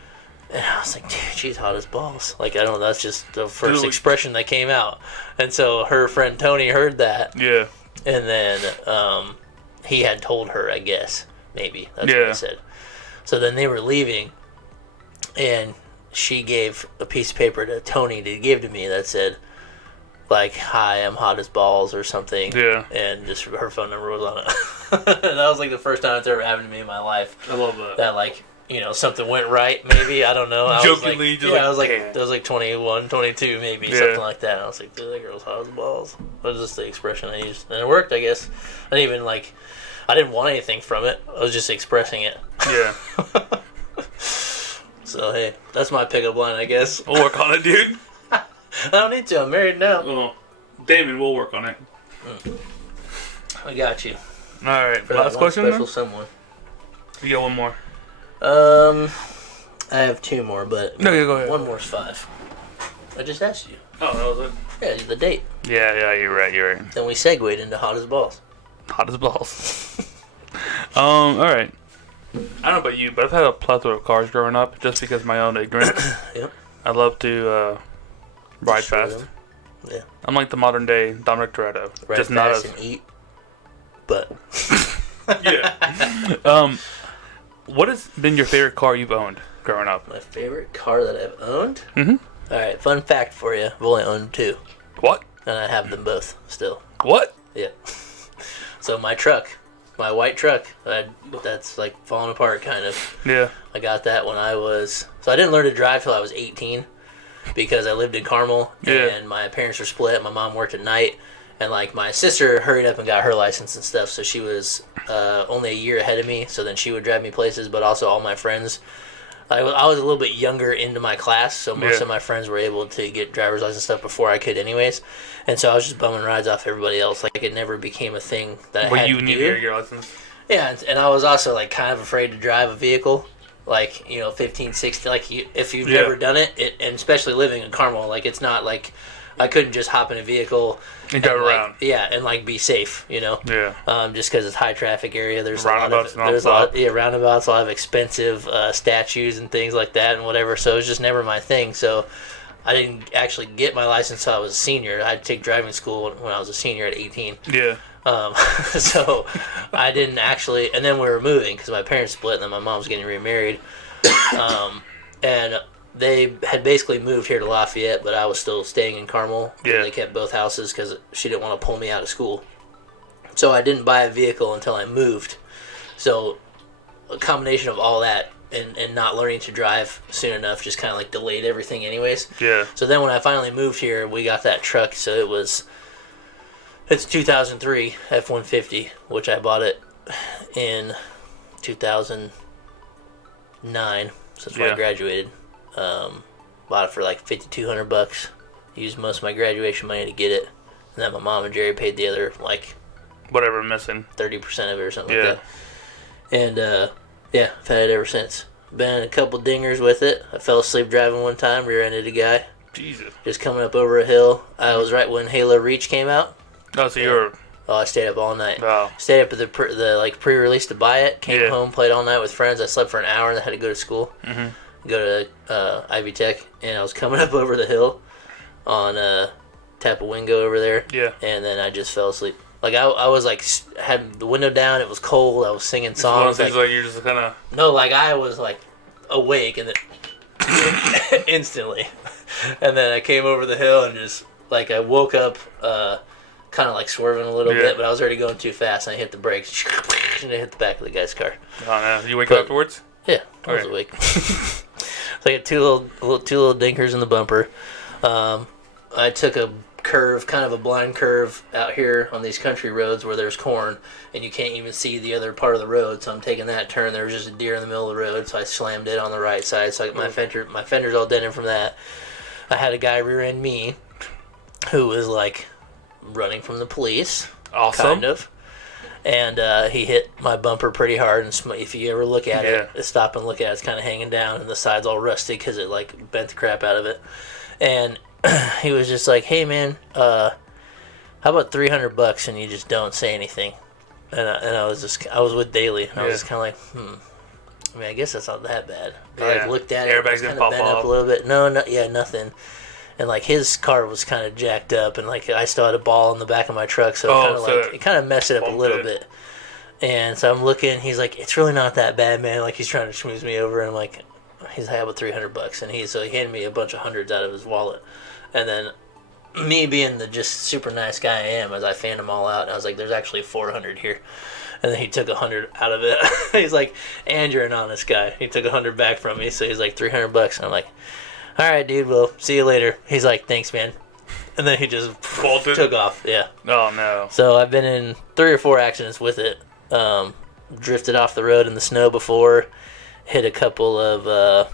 and I was like, dude, she's hot as balls. Like, I don't know, that's just the first expression that came out. And so her friend Tony heard that. Yeah. And then he had told her, I guess, maybe. That's what he said. So then they were leaving, and she gave a piece of paper to Tony to give to me that said, like, "Hi, I'm hot as balls" or something. Yeah. And just her phone number was on it. And that was like the first time it's ever happened to me in my life. I love that. That like, something went right, maybe. I don't know. Jokingly, I was like 21, 22 maybe, something like that. And I was like, dude, that girl's hot as balls. That was just the expression I used. And it worked, I guess. I didn't want anything from it. I was just expressing it. Yeah. So, hey, that's my pickup line, I guess. We'll work on it, dude. I don't need to. I'm married now. Well, David, we'll work on it. I got you. All right. For Last question. Special someone. You got one more. I have two more, but no, go ahead. One more's 5. I just asked you. Oh, that was it. Yeah, the date. Yeah, you're right. Then we segued into hot as balls. Hot as balls. All right. I don't know about you, but I've had a plethora of cars growing up just because of my own ignorance. Yep. I love to ride fast. Them. Yeah. I'm like the modern day Dominic Toretto. Ride just fast not as... and eat. But. Yeah. What has been your favorite car you've owned growing up? My favorite car that I've owned? Mm-hmm. All right, fun fact for you. I've only owned 2. What? And I have them both still. What? Yeah. So my truck, my white truck, that's like falling apart kind of. Yeah. I got that when I was... So I didn't learn to drive till I was 18 because I lived in Carmel and my parents were split. My mom worked at night. And, like, my sister hurried up and got her license and stuff, so she was only a year ahead of me, so then she would drive me places, but also all my friends. I was a little bit younger into my class, so most of my friends were able to get driver's license stuff before I could anyways. And so I was just bumming rides off everybody else. Like, it never became a thing that I had to do. You needed your license? Yeah, and I was also, like, kind of afraid to drive a vehicle. Like, 15, 16, like, if you've never done it, and especially living in Carmel, like, it's not like... I couldn't just hop in a vehicle and drive around. Yeah, and like be safe, Yeah. Just because it's high traffic area. There's roundabouts, roundabouts, a lot of expensive statues and things like that and whatever. So it was just never my thing. So I didn't actually get my license until I was a senior. I had to take driving school when I was a senior at 18. Yeah. So I didn't actually, and then we were moving because my parents split and then my mom was getting remarried. And they had basically moved here to Lafayette, but I was still staying in Carmel. Yeah. They kept both houses because she didn't want to pull me out of school. So I didn't buy a vehicle until I moved. So a combination of all that and not learning to drive soon enough just kind of like delayed everything anyways. Yeah. So then when I finally moved here, we got that truck. So it's 2003 F-150, which I bought it in 2009. So that's when I graduated. Bought it for like $5,200. Used most of my graduation money to get it, and then my mom and Jerry paid the other like whatever missing 30% of it or something like that. And, yeah, I've had it ever since. Been in a couple dingers with it. I fell asleep driving one time, rear-ended a guy. Jesus. Just coming up over a hill. I was right when Halo Reach came out. Oh, so you're... Oh, I stayed up all night. Wow. Stayed up at the pre-release to buy it. Came home, played all night with friends. I slept for an hour and then had to go to school. Go to Ivy Tech. And I was coming up over the hill on Tapawingo over there. Yeah. And then I just fell asleep. Like, I was, like, had the window down. It was cold. I was singing songs. Like you're just kind of... No, like, I was, like, awake and then instantly. And then I came over the hill and just, like, I woke up kind of, like, swerving a little bit, but I was already going too fast, and I hit the brakes, and I hit the back of the guy's car. Oh, no. Did you wake up afterwards? Yeah, I was awake. So I got two little dinkers in the bumper. I took a curve, kind of a blind curve out here on these country roads where there's corn and you can't even see the other part of the road, so I'm taking that turn. There was just a deer in the middle of the road, so I slammed it on the right side, so I got my fender's all dented from that. I had a guy rear-end me who was like running from the police. Awesome. Kind of. And he hit my bumper pretty hard, and if you ever look at it, stop and look at it, it's kind of hanging down, and the side's all rusty because it like bent the crap out of it. And he was just like, "Hey man, how about $300 and you just don't say anything?" And I was with Daly, and I was just kind of like, I mean, I guess that's not that bad. I like looked at it, Airbags kind didn't of bent pop up off. a little bit. No, nothing. And like his car was kind of jacked up, and like I still had a ball in the back of my truck, so it kind of messed it up a little bit. And so I'm looking. He's like, "It's really not that bad, man." Like he's trying to schmooze me over, and I'm like, he's like, "How about $300?" And he handed me a bunch of hundreds out of his wallet. And then me being the just super nice guy I am, as I fanned them all out, and I was like, "There's actually 400 here." And then he took 100 out of it. He's like, "And you're an honest guy." He took 100 back from me, so he's like, $300. And I'm like, "All right, dude. Well, see you later." He's like, "Thanks, man." And then he just took off. Yeah. Oh no. So I've been in 3 or 4 accidents with it. Drifted off the road in the snow before. Hit a couple of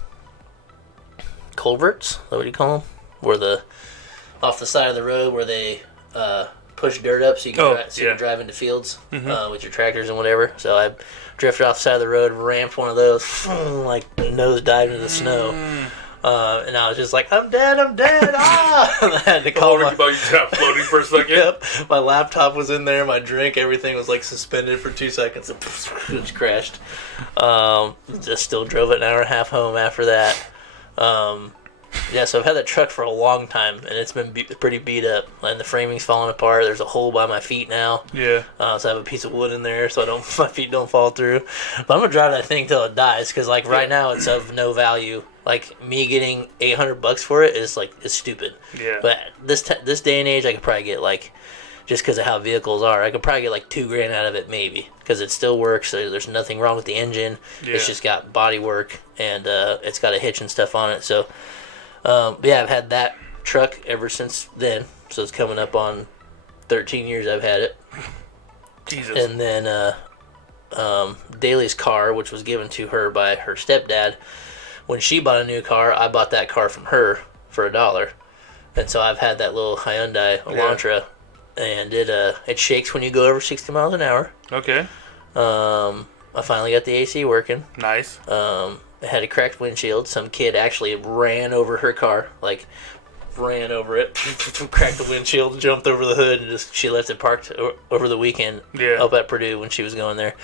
culverts. Is that what you call them? Where off the side of the road where they push dirt up so you can drive into fields with your tractors and whatever. So I drifted off the side of the road, ramped one of those, like nose dived into the snow. And I was just like, I'm dead, ah! And I had to call you got floating for a second. Yep. My laptop was in there, my drink, everything was like suspended for 2 seconds. And just crashed. Just still drove it an hour and a half home after that. Yeah, so I've had that truck for a long time, and it's been pretty beat up. And the framing's falling apart. There's a hole by my feet now. Yeah. So I have a piece of wood in there so my feet don't fall through. But I'm gonna drive that thing till it dies, because like right now it's of no value. Like me getting $800 for it is stupid. Yeah. But this day and age, I could probably get like, just because of how vehicles are, I could probably get like $2,000 out of it maybe, because it still works. There's nothing wrong with the engine. Yeah. It's just got body work, and it's got a hitch and stuff on it. So. Yeah, I've had that truck ever since then, so it's coming up on 13 years I've had it. Jesus. And then Daly's car, which was given to her by her stepdad, when she bought a new car, I bought that car from her for $1. And so I've had that little Hyundai Elantra, and it shakes when you go over 60 miles an hour. Okay. I finally got the AC working. Nice. It had a cracked windshield. Some kid actually ran over her car, like ran over it, cracked the windshield, jumped over the hood, and she left it parked over the weekend up at Purdue when she was going there.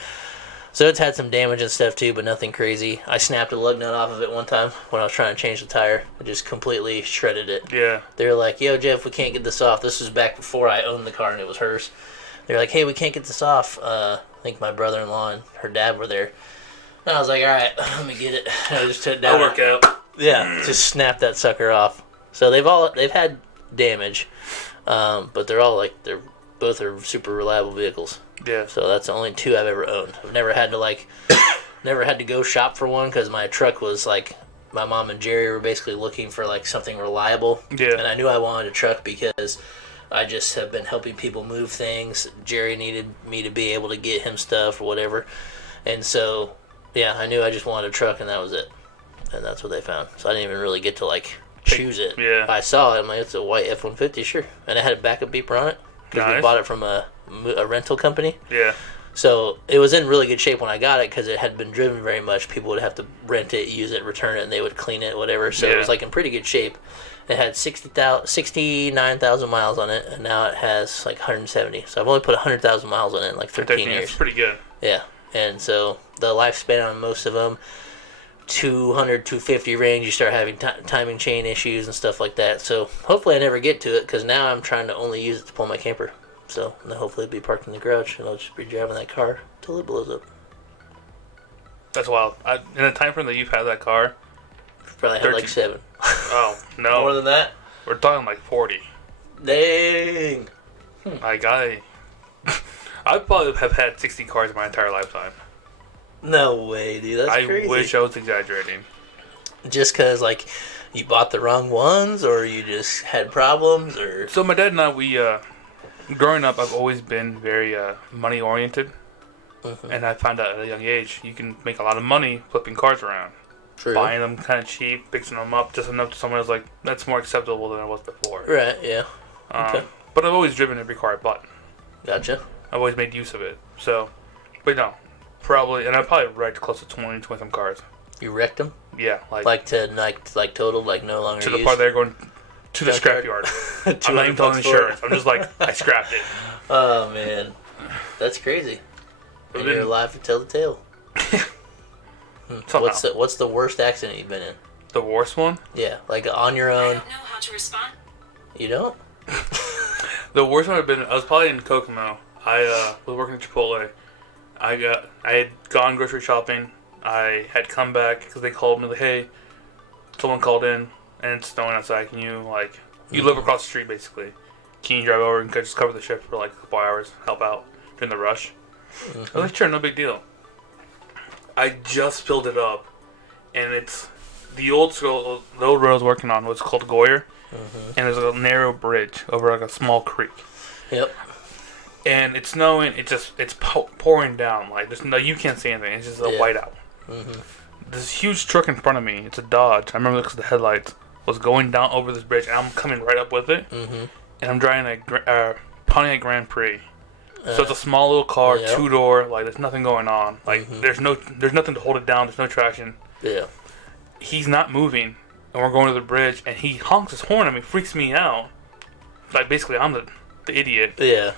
So it's had some damage and stuff too, but nothing crazy. I snapped a lug nut off of it one time when I was trying to change the tire. I just completely shredded it. Yeah. They were like, "Yo, Jeff, we can't get this off." This was back before I owned the car and it was hers. They're like, "Hey, we can't get this off." I think my brother-in-law and her dad were there. And I was like, "All right, let me get it." And I just took it down. I'll work out. Yeah, just snap that sucker off. So they've had damage, but they're both are super reliable vehicles. Yeah. So that's the only 2 I've ever owned. I've never had to go shop for one, because my truck was like, my mom and Jerry were basically looking for like something reliable. Yeah. And I knew I wanted a truck because I just have been helping people move things. Jerry needed me to be able to get him stuff or whatever, and so. Yeah, I knew I just wanted a truck, and that was it. And that's what they found. So I didn't even really get to, like, choose it. Yeah. I saw it, I'm like, it's a white F-150, sure. And it had a backup beeper on it, because we bought it from a rental company. Yeah. So it was in really good shape when I got it because it hadn't been driven very much. People would have to rent it, use it, return it, and they would clean it, whatever. So it was like in pretty good shape. It had 69,000 miles on it, and now it has like 170. So I've only put 100,000 miles on it in like 13 years. That's pretty good. Yeah, and so the lifespan on most of them, 200, 250 range, you start having timing chain issues and stuff like that. So hopefully I never get to it because now I'm trying to only use it to pull my camper. So then hopefully it'll be parked in the garage and I'll just be driving that car till it blows up. That's wild. In the time frame that you've had that car, probably had like 7. Oh no, more than that. We're talking like 40. Dang. Like I probably have had 60 cars in my entire lifetime. No way, dude. That's crazy. I wish I was exaggerating. Just because, like, you bought the wrong ones, or you just had problems, or... So my dad and I, we, growing up, I've always been very money-oriented. Mm-hmm. And I found out at a young age, you can make a lot of money flipping cars around. True. Buying them kind of cheap, fixing them up just enough to someone else, like, that's more acceptable than it was before. Right, yeah. Okay. But I've always driven every car I bought. Gotcha. I've always made use of it. So, but no. Probably, and I probably wrecked close to 20 some cars. You wrecked them? Yeah, like totaled, like no longer to used? the part they're going to the scrapyard. I'm not even telling insurance. I'm just like, I scrapped it. Oh man, that's crazy. And you're alive to tell the tale. What's the worst accident you've been in? The worst one? Yeah, like on your own. I don't know how to respond. You don't? The worst one I've been in, I was probably in Kokomo. I was working at Chipotle. I had gone grocery shopping. I had come back because they called me like, hey, someone called in and it's snowing outside. Can you you live across the street basically? Can you drive over and just cover the shift for like a couple hours, help out during the rush? I was like, sure, no big deal. I just filled it up, and it's the old road I was working on was called Goyer, and there's a narrow bridge over like a small creek. Yep. And it's snowing. It's pouring down. Like you can't see anything. It's just a whiteout. This huge truck in front of me. It's a Dodge. I remember because the headlights was going down over this bridge, and I'm coming right up with it. And I'm driving a Pontiac Grand Prix. So it's a small little car, 2-door. Like there's nothing going on. Like there's nothing to hold it down. There's no traction. Yeah. He's not moving, and we're going to the bridge, and he honks his horn at me, freaks me out. Like basically, I'm the idiot. Yeah.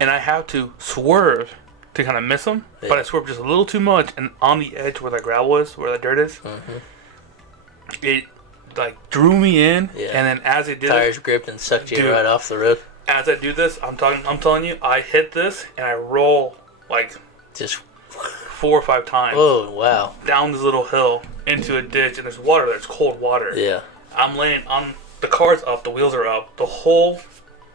And I have to swerve to kind of miss him, but I swerve just a little too much, and on the edge where the gravel is, where the dirt is, it like drew me in, and then as it did, tires gripped and sucked you right off the road. As I do this, I'm telling you, I hit this and I roll like just 4 or 5 times. Oh wow! Down this little hill into a ditch, and there's water there. It's cold water. Yeah. I'm laying on the car's up, the wheels are up, the whole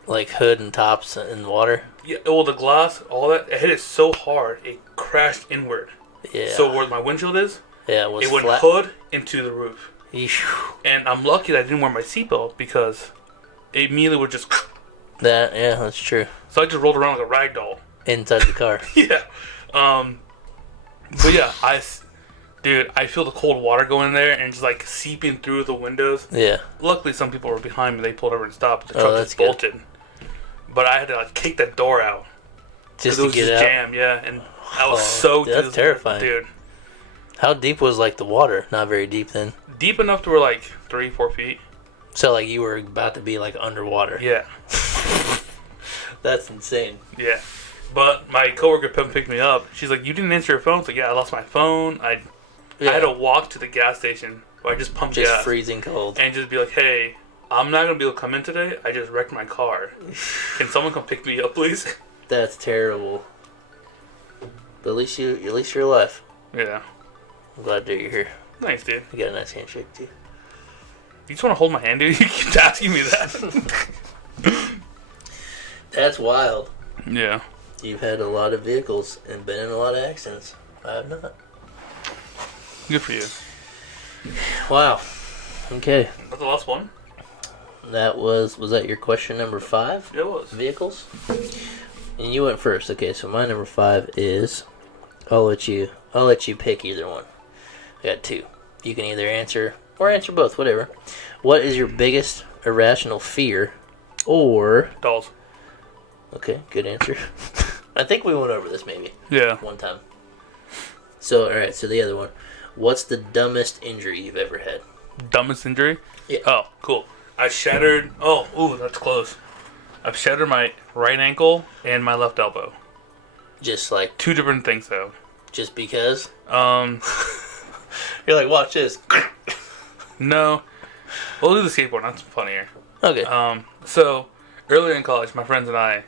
like hood and tops in water. Yeah, well, the glass, all that, it hit it so hard, it crashed inward. Yeah. So where my windshield is, it went flat. Hood into the roof. Eesh. And I'm lucky that I didn't wear my seatbelt because it immediately would just... that's true. So I just rolled around like a rag doll. Inside the car. Yeah. But yeah, I feel the cold water going in there and just like seeping through the windows. Yeah. Luckily, some people were behind me. They pulled over and stopped. The truck just bolted. Good. But I had to like kick that door out. Just to get out? Jammed, yeah. And I was so... That's terrifying. Dude. How deep was like the water? Not very deep then. Deep enough to where like 3-4 feet. So like you were about to be like underwater. Yeah. That's insane. Yeah. But my coworker picked me up. She's like, you didn't answer your phone? I was like, yeah, I lost my phone. I had to walk to the gas station where I just pumped gas. Just freezing cold. And just be like, hey, I'm not going to be able to come in today. I just wrecked my car. Can someone come pick me up, please? That's terrible. But at least you're alive. Yeah. I'm glad that you're here. Thanks, dude. You got a nice handshake, too. You just want to hold my hand, dude? You keep asking me that. That's wild. Yeah. You've had a lot of vehicles and been in a lot of accidents. I have not. Good for you. Wow. Okay. That's the last one. That was that your question number 5? It was. Vehicles? And you went first. Okay, so my number 5 is I'll let you pick either one. I got 2. You can either answer or answer both, whatever. What is your biggest irrational fear or dolls? Okay, good answer. I think we went over this maybe. Yeah. One time. So, all right. So the other one. What's the dumbest injury you've ever had? Dumbest injury? Yeah. Oh, cool. I shattered. Oh, ooh, that's close. I've shattered my right ankle and my left elbow. Just like 2 different things, though. just because? You're like, watch this. No. We'll do the skateboard. That's funnier. Okay. So earlier in college, my friends and I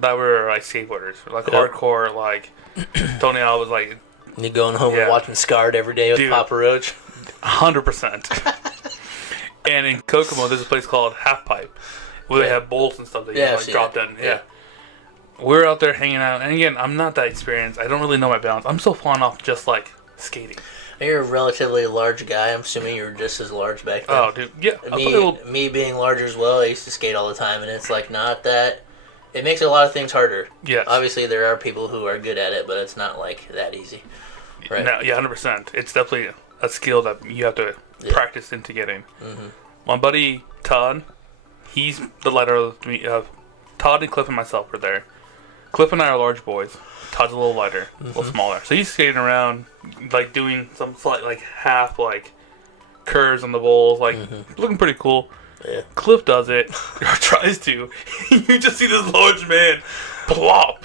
thought we were like skateboarders, like hardcore. Like Tony, I was like, you going home and watching Scarred every day with Papa Roach? 100%. And in Kokomo, there's a place called Half Pipe where they have bowls and stuff that you can, like drop in. Yeah. We're out there hanging out, and again, I'm not that experienced. I don't really know my balance. I'm still falling off just like skating. You're a relatively large guy. I'm assuming you were just as large back then. Oh, dude, yeah. Me being larger as well, I used to skate all the time, and it's like not that. It makes a lot of things harder. Yes. Obviously, there are people who are good at it, but it's not like that easy. Right. No, yeah, 100%. It's definitely a skill that you have to practice into getting. Mm-hmm. My buddy Todd, he's the lighter of me. Todd and Cliff and myself were there. Cliff and I are large boys. Todd's a little lighter, a little smaller. So he's skating around, like doing some slight, like half, like curves on the bowls, like looking pretty cool. Yeah. Cliff does it, or tries to. You just see this large man plop.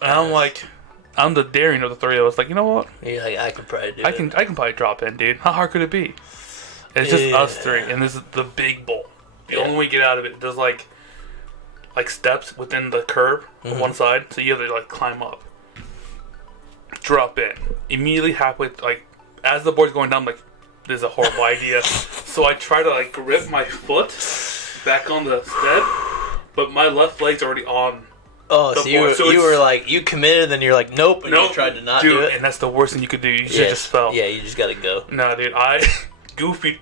And I'm like, I'm the daring of the three of us. Like, you know what? Yeah, like, I can probably do it. I can probably drop in, dude. How hard could it be? It's just us three, and this is the big bowl. The only way to get out of it, there's like steps within the curb on one side, so you have to like climb up, drop in. Immediately halfway, like as the board's going down, like this is a horrible idea. So I try to like grip my foot back on the step, but my left leg's already on. Oh, so you were like, you committed, then you're like, nope, and you tried to not do it. And that's the worst thing you could do. You should just fell. Yeah, you just gotta go. No, dude, I goofy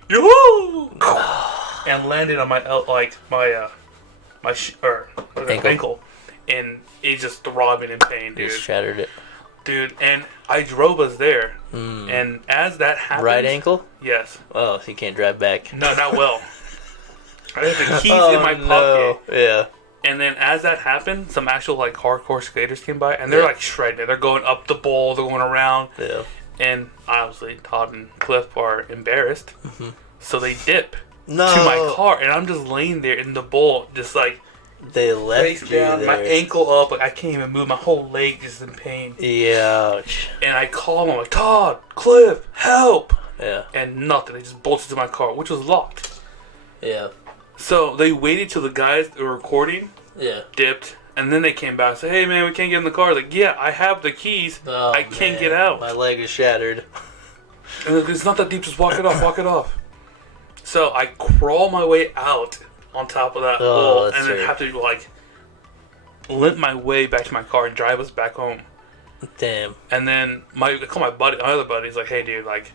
and landed on my ankle, and it just throbbing in pain, dude. Just shattered it, dude. And I drove us there, and as that happened, right ankle. Yes. Oh, so you can't drive back. No, not well. I had the keys in my pocket. Yeah. And then as that happened, some actual like hardcore skaters came by, and they're like shredding. They're going up the bowl, they're going around. Yeah. And obviously, Todd and Cliff are embarrassed, so they dip to my car, and I'm just laying there in the bowl, just like they left face down, there. My ankle up, like I can't even move. My whole leg is in pain. Yeah. And I call them, like, Todd, Cliff, help! Yeah. And nothing. They just bolted to my car, which was locked. Yeah. So they waited till the guys that were recording dipped, and then they came back and said, hey man, we can't get in the car. Like, yeah, I have the keys. I can't get out. My leg is shattered. And like, it's not that deep, just walk it off, walk it off. So I crawl my way out on top of that wall, and then have to like limp my way back to my car and drive us back home. Damn. And then I call my other buddy. He's like, hey dude, like,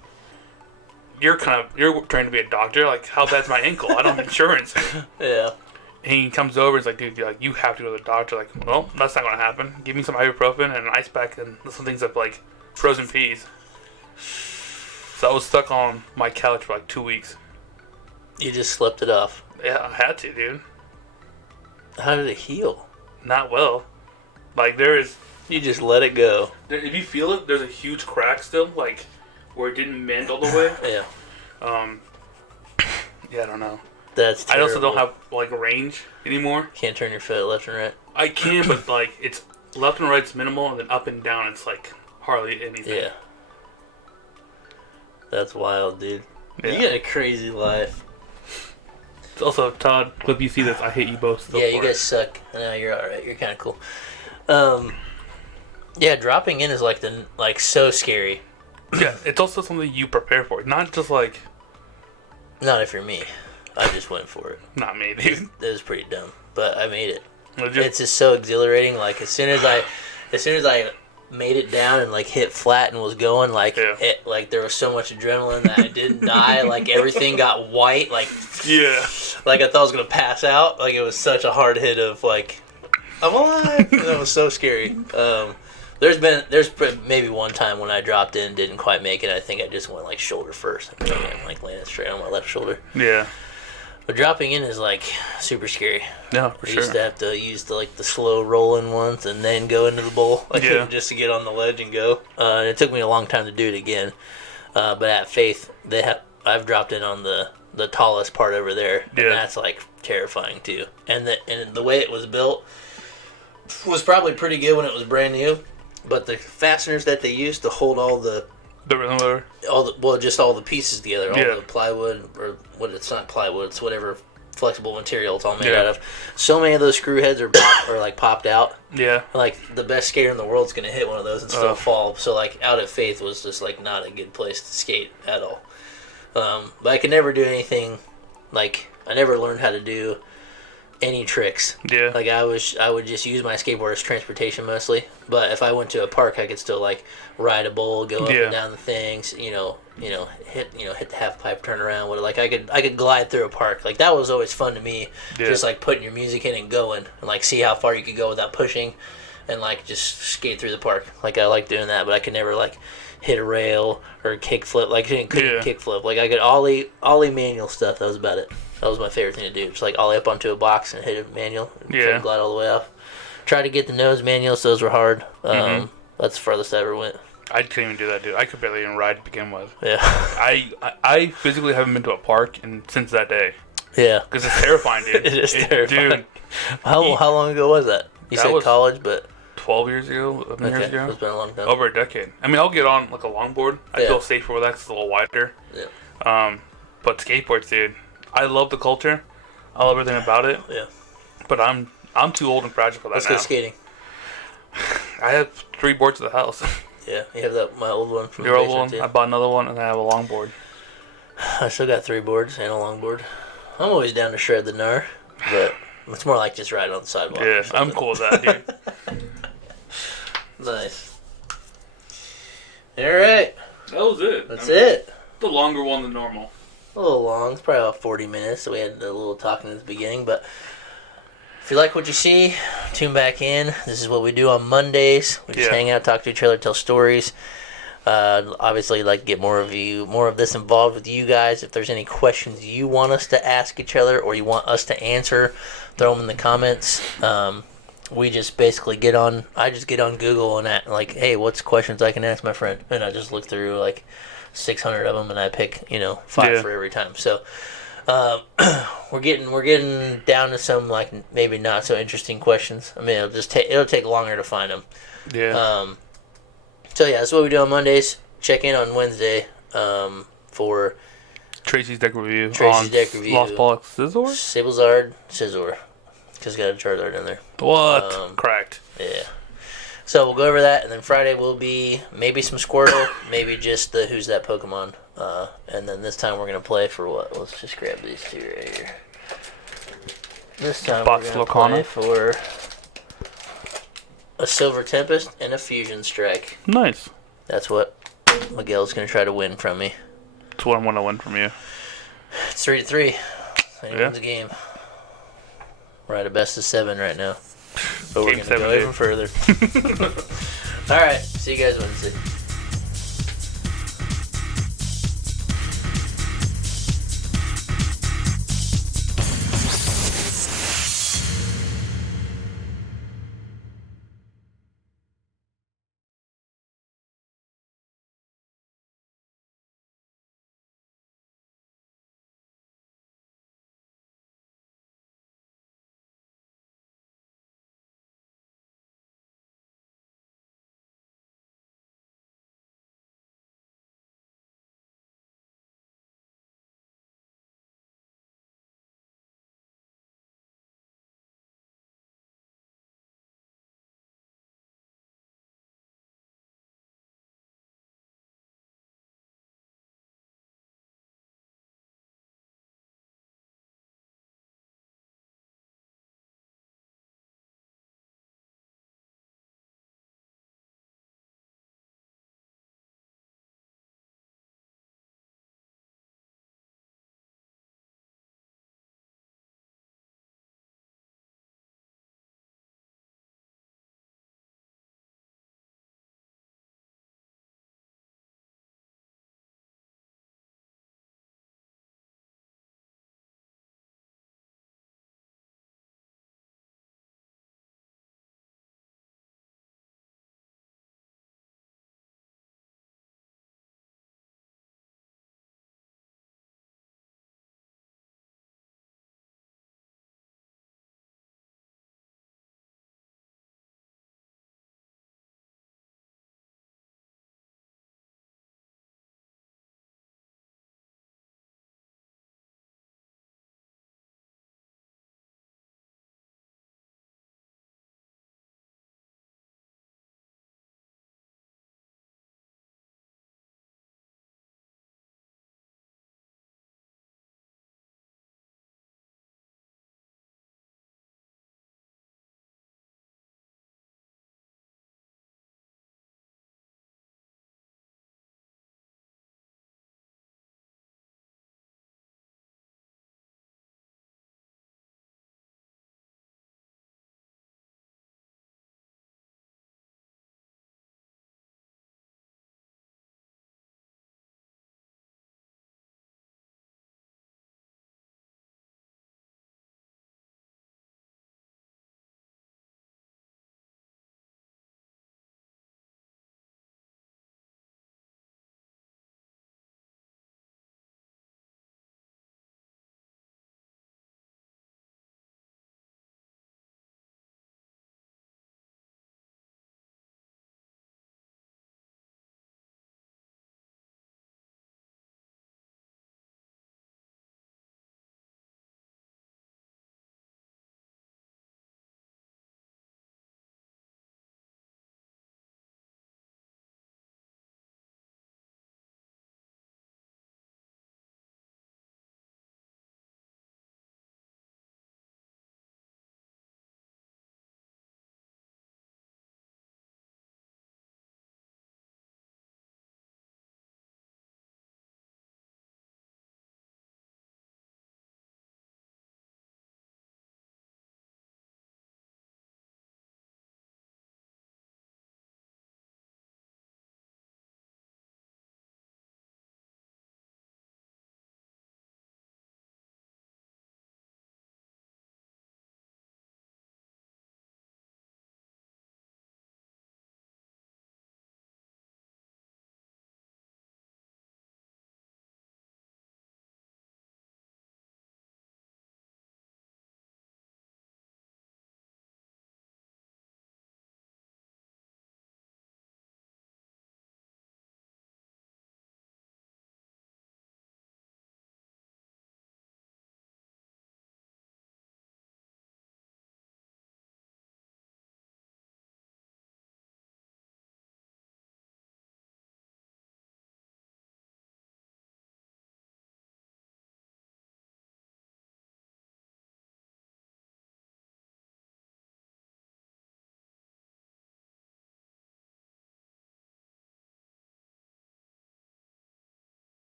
you're trained to be a doctor. Like, how bad's my ankle? I don't have insurance. Yeah. And he comes over. He's like, dude, like, you have to go to the doctor. Like, well, that's not gonna happen. Give me some ibuprofen and an ice pack and some things up like frozen peas. So I was stuck on my couch for like 2 weeks. You just slept it off. Yeah, I had to, dude. How did it heal? Not well. Like, you just let it go. If you feel it, there's a huge crack still, like, where it didn't mend all the way. Yeah. Yeah, I don't know. That's terrible. I also don't have, like, range anymore. Can't turn your foot left and right. I can, but, like, it's left and right's minimal, and then up and down it's, like, hardly anything. Yeah. That's wild, dude. Yeah. You got a crazy life. It's also, Todd, Cliff, you see this, I hate you both still. Yeah, you guys suck. No, you're alright. You're kind of cool. Yeah, dropping in is, so scary. Yeah, it's also something you prepare for. Not just, like... Not if you're me. I just went for it. Not me, dude. It was pretty dumb, but I made it. Legit. It's just so exhilarating. Like, as soon as I made it down and, like, hit flat and was going, there was so much adrenaline that I didn't die. Like, everything got white. Like, yeah. Like, I thought I was going to pass out. Like, it was such a hard hit of, like, I'm alive. That was so scary. There's maybe one time when I dropped in, didn't quite make it. I think I just went, like, shoulder first. I'm like, landed straight on my left shoulder. Yeah. But dropping in is like super scary. Yeah, for I sure. used to have to use the slow rolling ones and then go into the bowl, just to get on the ledge and go. And it took me a long time to do it again. But at Faith, I've dropped in on the tallest part over there, and that's like terrifying too. And the way it was built was probably pretty good when it was brand new, but the fasteners that they used to hold all the pieces together, all the plywood, or what, it's not plywood, it's whatever flexible material it's all made out of. So many of those screw heads are popped out. Yeah. Like the best skater in the world is gonna hit one of those and still fall. So like out at Faith was just like not a good place to skate at all. But I could never do anything. Like I never learned how to do any tricks. Yeah. Like I would just use my skateboard as transportation mostly. But if I went to a park, I could still like ride a bowl, go up and down the things, hit the half pipe, turn around. Like I could glide through a park. Like that was always fun to me. Yeah. Just like putting your music in and going, and like see how far you could go without pushing, and like just skate through the park. Like I like doing that, but I could never like hit a rail or kick flip. Like I couldn't kick flip. Like I could ollie manual stuff. That was about it. That was my favorite thing to do. Just like ollie up onto a box and hit a manual and try to glide all the way off. Try to get the nose manuals. Those were hard. That's the farthest I ever went. I couldn't even do that, dude. I could barely even ride to begin with. Yeah. I physically haven't been to a park since that day. Yeah. Because it's terrifying, dude. It is terrifying. Dude. How long ago was that? You said college, but 12 years ago, 11 years ago. It's been a long time. Over a decade. I mean, I'll get on like a longboard. I feel safer with that 'cause it's a little wider. Yeah. But skateboards, dude. I love the culture. I love everything about it. Yeah. But I'm too old and fragile for that now. Let's go skating. I have 3 boards at the house. Yeah, you have my old one from your old one. Too. I bought another one, and I have a longboard. I still got 3 boards and a longboard. I'm always down to shred the gnar, but it's more like just riding on the sidewalk. Yeah, I'm cool with that, dude. Nice. All right. That was it. That's it. The longer one than normal. A little long. It's probably about 40 minutes, so we had a little talking at the beginning, but if you like what you see, tune back in. This is what we do on Mondays. We just hang out, talk to each other, tell stories. Obviously, like get more of this involved with you guys. If there's any questions you want us to ask each other or you want us to answer, throw them in the comments. We just basically I just get on Google and like, hey, what's questions I can ask my friend? And I just look through like 600 of them and I pick 5 for every time. So we're getting down to some like maybe not so interesting questions. I mean, it'll take longer to find them. Yeah. So yeah, that's what we do on Mondays. Check in on Wednesday for Tracy's deck review. Lost Pollock Scissor. Because got a Charizard in there. What? Cracked. Yeah. So we'll go over that, and then Friday will be maybe some Squirtle, maybe just the Who's That Pokemon. And then this time we're going to play for what? Let's just grab these 2 right here. This time we're going to play for a Silver Tempest and a Fusion Strike. Nice. That's what Miguel's going to try to win from me. That's what I'm going to win from you. It's 3-3. Anyone's game. We're at a best of 7 right now. But we're going to go even further. All right. See you guys Wednesday.